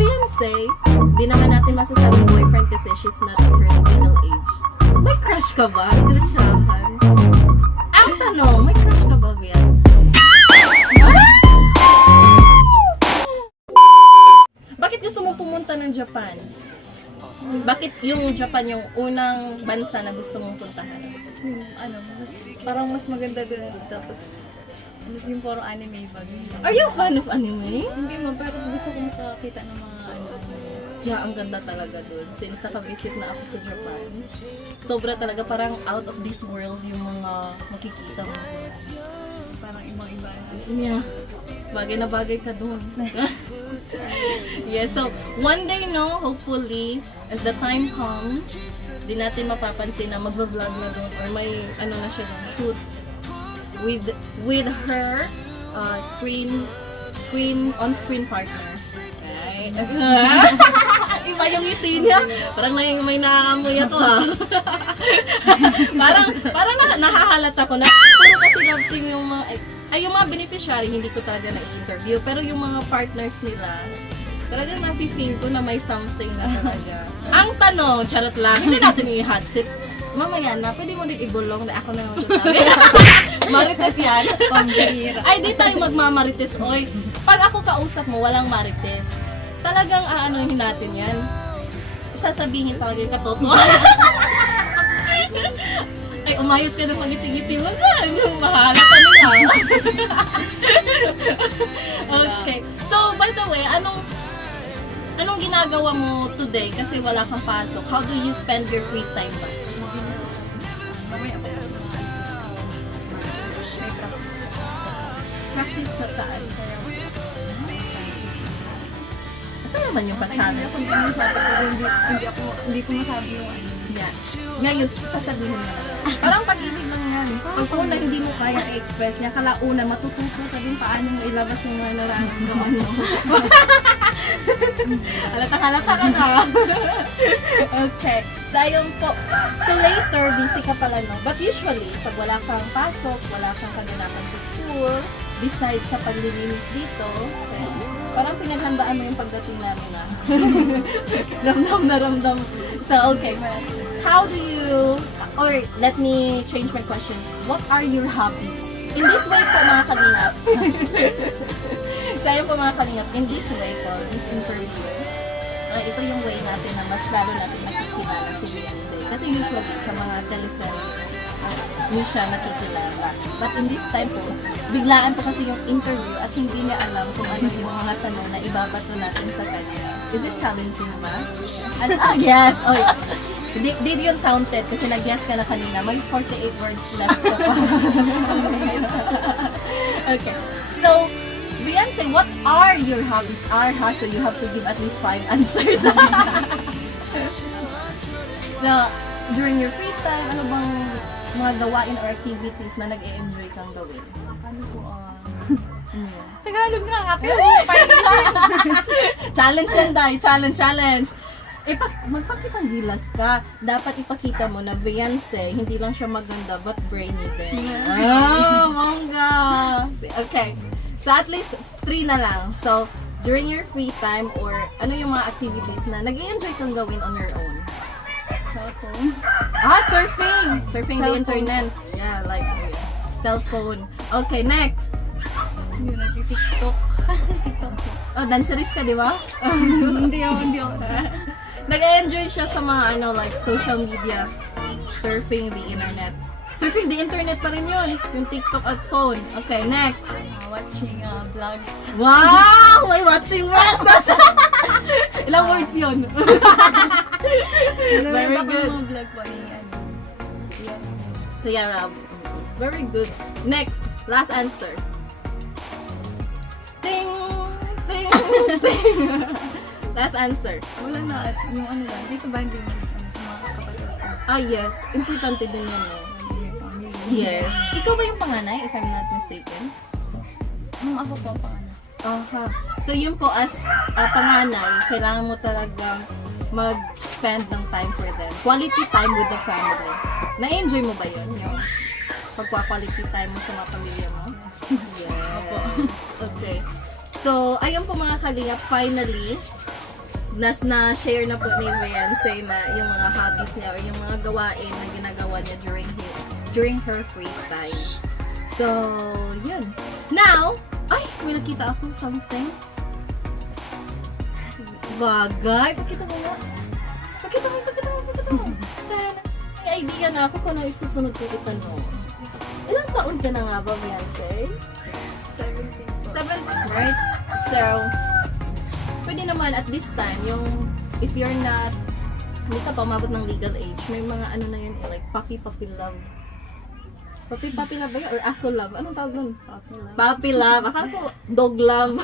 Beyonce, di naman natin masasabing boyfriend kasi she's not at her legal age. May crush ka ba? Diretsahan. Ang tanong, may crush ka ba, Beyonce? Bakit gusto mo pumunta ng Japan? Bakit yung Japan yung unang bansa na gusto mong puntahan? Parang mas maganda doon. Tapos, yung puro anime ba? Are you a fan of anime? Hindi mo, pero gusto ko makakita ng mga Yeah, ang ganda talaga dun. Since naka-visit na ako sa Japan, sobra talaga parang out of this world yung mga makikita mo. parang ibang-iba. Yeah. Bagay na bagay ka dun. Yeah, so one day, no, hopefully, as the time comes, di natin mapapansin na magva-vlog na dun or may ano na siya dun, shoot with her on-screen partner. Okay. Iba yung ngiti niya. Parang may naamoy ako parang nahahalata ko na. Pero kasi love team yung mga, yung mga beneficiary, hindi ko talaga na-interview. Pero yung mga partners nila, talagang nafe-feel ko na may something na talaga. Ang tanong, charot lang, hindi natin i-hot seat. Mamaya na, pwede mo din ibulong na ako na naman sasabi. Marites yan. Pambihira. Ay, di tayo magmamarites, oy. Pag ako kausap mo, walang marites. Talagang aanuhin natin yan. Sasabihin talaga yung katotohanan. Ay, umayos ka na pag-ngiti-ngiti mo dyan. Yung mahalata nila. Okay. So, by the way, anong ginagawa mo today kasi wala kang pasok? How do you spend your free time ba? Mamaya pa yan. May Practice na saan? Ito naman yung pa-channel. Kung hindi masabi ko, hindi ko masabi yung ano. Yan. Ngayon, sasabihin mo na. Parang pag-ibig lang yan. Pag una hindi mo kaya i-express niya, kalaunan, matututo ka din paano mo ilabas yung mga nararamdaman mo. Halata ka na. Okay. So, ayun po. So, later, busy ka pala, no? But usually, pag wala kang pasok, wala kang kaganapan sa school, besides sa paglilinis dito, okay, parang pinaghandaan mo yung pagdating namin na. ramdam. So, okay. How do you, or let me change my question. What are your hobbies? In this way po, mga kalingap. So, ayun po mga kalingap. In this way po, this interview, ito yung way natin na mas lalo natin nakikilala si Beyonce. Kasi usually, sa mga teleserye, hindi siya nakikilala. But in this time po, biglaan po kasi yung interview at hindi niya alam kung ano yung mga tanong na ibabato natin sa kanya. Is it challenging ba? And, yes! Oh, did you counted kasi nag-guess ka na kanina. May 48 words left ko pa. Okay. So, Beyonce, what are your hobbies? So you have to give at least 5 answers. Now, during your free time, ano bang mga gawain or activities na nag-e-enjoy kang gawin? Ano po, Yeah. Tagalog na ako. Challenge yan, Day. Challenge. Magpakitang gilas ka. Dapat ipakita mo na Beyonce, hindi lang siya maganda, but brainy din. Oh, mongga! Okay. So, at least 3 na lang. So, during your free time or ano yung mga activities na nag-i-enjoy kang gawin on your own? Cellphone. Surfing! Surfing the internet. Yeah, like, cellphone. Okay, next. Yun, nag-TikTok. TikTok po. Oh, dancerist ka, di ba? Hindi ako. Nag-enjoy siya sa mga like social media, surfing the internet. Surfing the internet pa rin yun, yung TikTok at phone. Okay, next. Watching vlogs. Wow! May watching vlogs! Ilang words yun? Very good. Mga vlog po ni Tiara. Very good. Next, last answer. Ting! Ting! Ting! Last answer. Wala na. Yung ano lang. Dito ba hindi sa mga kapatid ko? Yes. Importante din yun. May family. Yes. Ikaw ba yung panganay, if I'm not mistaken? Ako po ang pangalan. Aha. So yun po, as panganay, kailangan mo talagang mag-spend ng time for them. Quality time with the family. Na-enjoy mo ba yun? Yung pagpa-quality time mo sa mga pamilya mo? Yes. Okay. So, ayun po mga kalingap, finally, na-share na po ni Beyonce na yung mga hobbies niya or yung mga gawain na ginagawa niya during her free time. So, yun. Now, ay, may nakita ako something. Bagay. Pakita mo nga. Pakita mo. May idea na ako kung ano isusunod ko itanong. Ilang taon ka na nga ba, Beyonce? 17 po. 7, right? So, pwede naman at this time, yung if you're not, hindi ka pa umabot ng legal age, may mga ano na yun, like puppy love. Puppy love ba yun? Or aso love? Anong tawag nun? Puppy love. Puppy love. Akala ko dog love.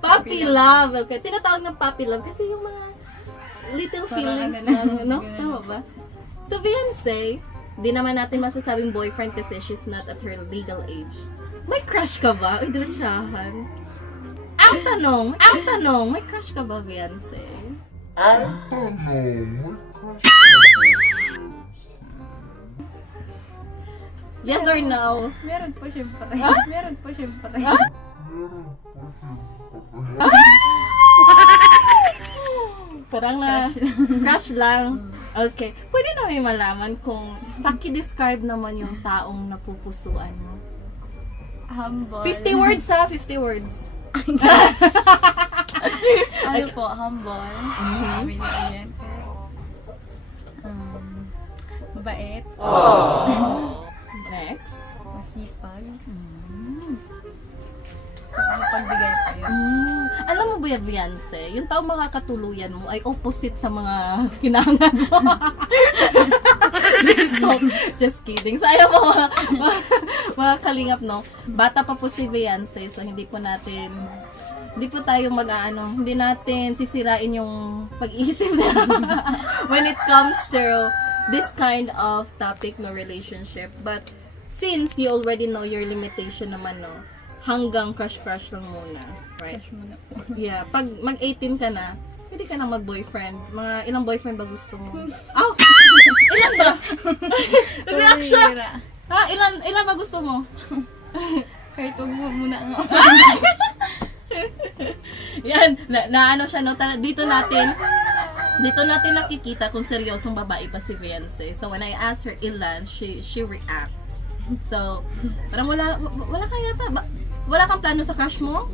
Puppy love. Okay. Tinatawag ng puppy love kasi yung mga little Parang feelings ano na, na, no? ganun. Tama ba? So, Beyonce, di naman natin masasabing boyfriend kasi she's not at her legal age. May crush ka ba? Uy, diretsahan. Ang tanong, may crush ka ba, Beyonce? Yes or no? Meron po syempre. Meron po syempre. Parang na crush lang. Okay. Pwede namin malaman kung paki-describe naman yung taong napupusuan mo. Humble. 50 words ha, 50 words. Ano po, humble. Resilient. Mabait. Next. Masipag. Pagbigay po yun. Alam mo ba yan, Beyonce, yung taong makakatuluyan mo ay opposite sa mga hinangan mo. Just kidding. Sayang mo mga kalingap, no? Bata pa po si Beyonce, so hindi po tayo hindi natin sisirain yung pag-iisip na when it comes to this kind of topic, no, relationship. But since you already know your limitation naman, no, hanggang crush lang muna, right? Crush mo na po. Yeah, pag mag-18 ka na, pwede ka na mag-boyfriend. Mga ilang boyfriend ba gusto mo? Oh! Ilan ba? Reaction! Tumira. Ha? Ilan ba gusto mo? Kahit huwag mo muna nga. Yan, na ano siya, no? Dito natin nakikita kung seryosong babae pa si Beyonce. So when I ask her ilan, she reacts. So, parang wala ka yata. Wala kang plano sa crush mo?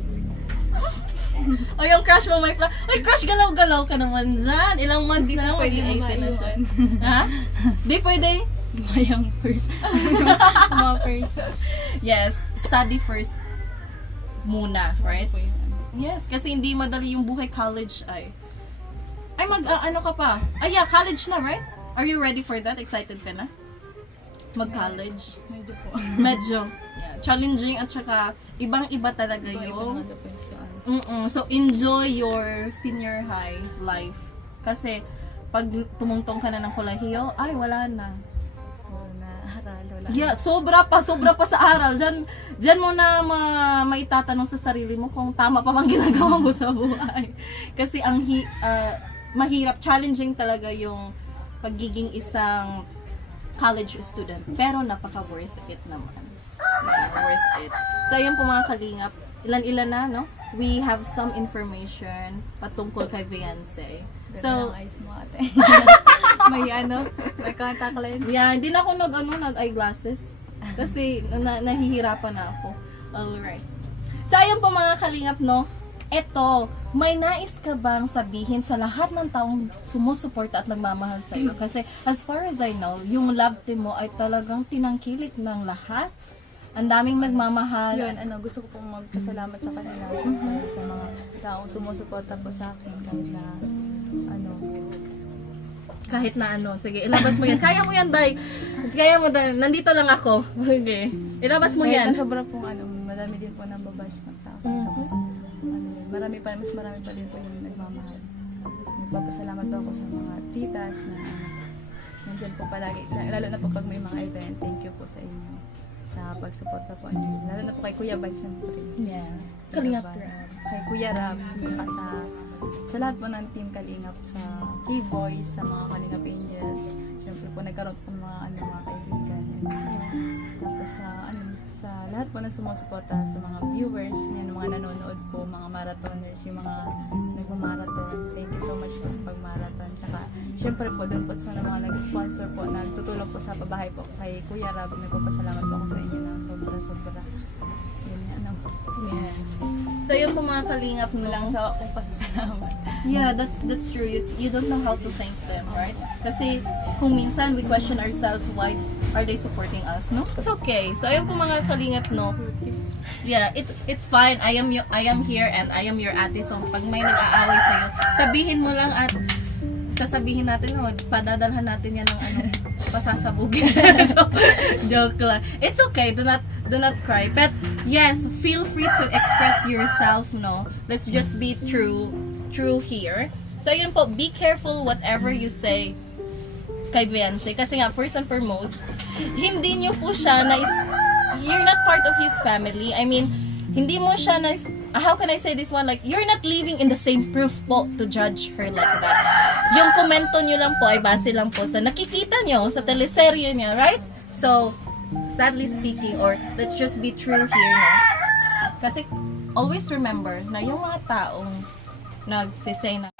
O yung crush mo may plano? Ay, crush, galaw-galaw ka naman dyan. Ilang months na lang, pwede mag-18 na siya. maiwan. Ha? Di pwede? Mayang first. Mga first. Yes, study first muna, right? Po yun. Yes, kasi hindi madali yung buhay college ay. Ano ka pa? Ay, yeah, college na, right? Are you ready for that? Excited ka na? Mag-college? Medyo po. Medyo. Yeah, challenging at saka ibang-iba talaga Iba-iba yung... naman po yung sa ano. So, enjoy your senior high life. Kasi, pag tumungtong ka na ng kolehiyo, ay, wala na. Or na-aral, wala. Yeah, sobra pa sa aral. Diyan mo na maitatanong sa sarili mo kung tama pa bang ginagawa mo sa buhay. Kasi mahirap, challenging talaga yung pagiging isang college student. Pero napaka-worth it naman. Yeah, worth it. So, ayun po mga kalingap. Ilan-ilan na, no? We have some information patungkol kay Beyonce. Ganda So, ng eyes mo ate. may contact lens. yeah, hindi na ako nag-eyeglasses. Kasi nahihirapan na ako. Alright. So, ayun po mga kalingap, no? Eto, may nais ka bang sabihin sa lahat ng taong sumusuporta at nagmamahal sa iyo? Kasi as far as I know, yung love team mo ay talagang tinangkilik ng lahat. Ang daming nagmamahal. Yun, gusto ko pong magpasalamat sa kanila. Sa mga taong sumusuporta po sa akin. Kahit na sige, ilabas mo yan. Kaya mo yan, Bay. Kaya mo, nandito lang ako. Okay. Ilabas mo yan. Sobra pong madami din po nang babash sa akin. Tapos, mas marami pa din po yung nagmamahal. Nagpapasalamat po ako sa mga titas na nandiyan po palagi. Lalo na po pag may mga event. Thank you po sa inyo. Sa pagsuporta po niyo. Lalo na po kay Kuya Bay, syempre. Yeah. Kalingap Diba? Rab. Kay Kuya Rab, sa lahat po ng team Kalingap, sa K-Boys, sa mga Kalingap Angels. Syempre po nagkaroon po ng mga kaibigan. Tapos sa lahat po ng sumusuporta, sa mga viewers, yan, mga nanonood po, mga marathoners, yung mga nagmamarathon syempre po, doon po sa mga nag-sponsor po, nagtutulong po sa pabahay po kay Kuya Rab, nagpapasalamat po ako sa inyo na sobra-sobra. Yun nga, ano. Yes. So yun po mga kalingap no. Walang sawa kong pasasalamat. Yeah, that's true. You don't know how to thank them, right? Kasi kung minsan we question ourselves, why are they supporting us? No, it's okay. So ayun po mga kalingap no. Yeah, it's fine. I am here and I am your ate. So pag may nag-aaway sa iyo, sabihin mo lang at sasabihin natin, oh, padadalhan natin yan ng ano, pasasabugin. Joke lang. It's okay. Do not cry. But yes, feel free to express yourself, no. Let's just be true here. So ayun po, be careful whatever you say kay Beyonce. Kasi nga, first and foremost, hindi niyo po siya you're not part of his family. I mean, hindi mo siya how can I say this one? Like, you're not living in the same proof po to judge her like that. Yung komento niyo lang po ay base lang po sa nakikita niyo sa teleserye niya, right? So, sadly speaking, or let's just be true here, no? Kasi, always remember na yung mga taong nagsisay na